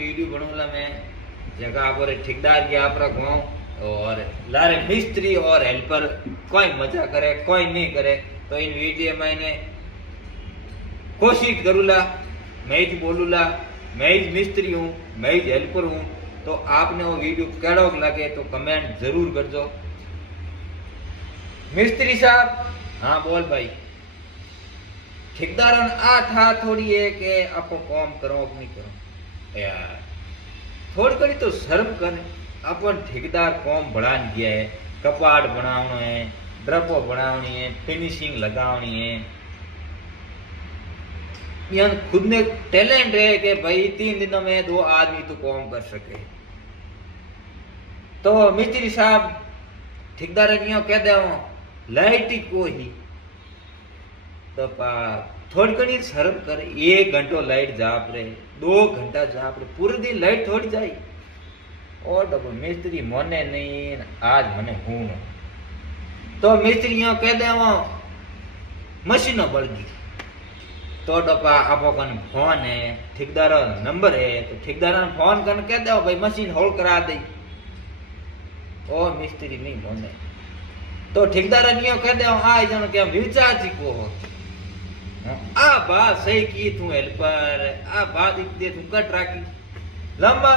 Video बनूंगा मैं जगह पर ठेकेदार गया अपना गाँव और लारे मिस्त्री और हेल्पर कोई मजा करे कोई नहीं करे तो इन वीडियो में इन्हें कोशिश करूला मैं ही बोलूला मैं ही मिस्त्री हूँ मैं ही हेल्पर हूँ। तो आपने वो वीडियो केड़ो लगे तो कमेंट जरूर कर दो। मिस्त्री साहब हाँ बोल भाई ठेकेदार आ था थोड़ी है कि आपको काम करो कि नहीं करो यार थोड़ी थोड़ी तो शर्म कर। अपन ठेकेदार काम बढ़ान गया है कपाट बनाना है ड्रपो बनानी है फिनिशिंग लगानी है यान खुद में टैलेंट है कि भाई 3 दिनों में 2 आदमी तो काम कर सके। तो मिस्त्री साहब ठेकेदार कह दे लाइट को ही तो थोड़ी घनी शर्म कर 1 घंटो लाइट जाप रहे 2 घंटा जाप रहे पूरे दिन लाइट थोड़ी जाए और डबो मिस्त्री मने नहीं आज मने हूं तो मिस्त्री कह दे मशीनो बढ़ गई तो डपा आपो कन फोन है ठेकेदार नंबर है तो ठेकेदार फोन कर कह दो भाई मशीन होल्ड करा दे ओ मिस्त्री नहीं मने तो ठेकेदार कह दे आ जन के रिचार्ज को आ बात सही की तू हेल्पर आ बात दे तू कट राखी लंबा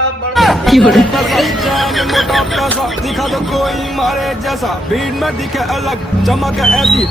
दिखा दो कोई मारे जैसा भीड़ में दिखे अलग चमक ऐसी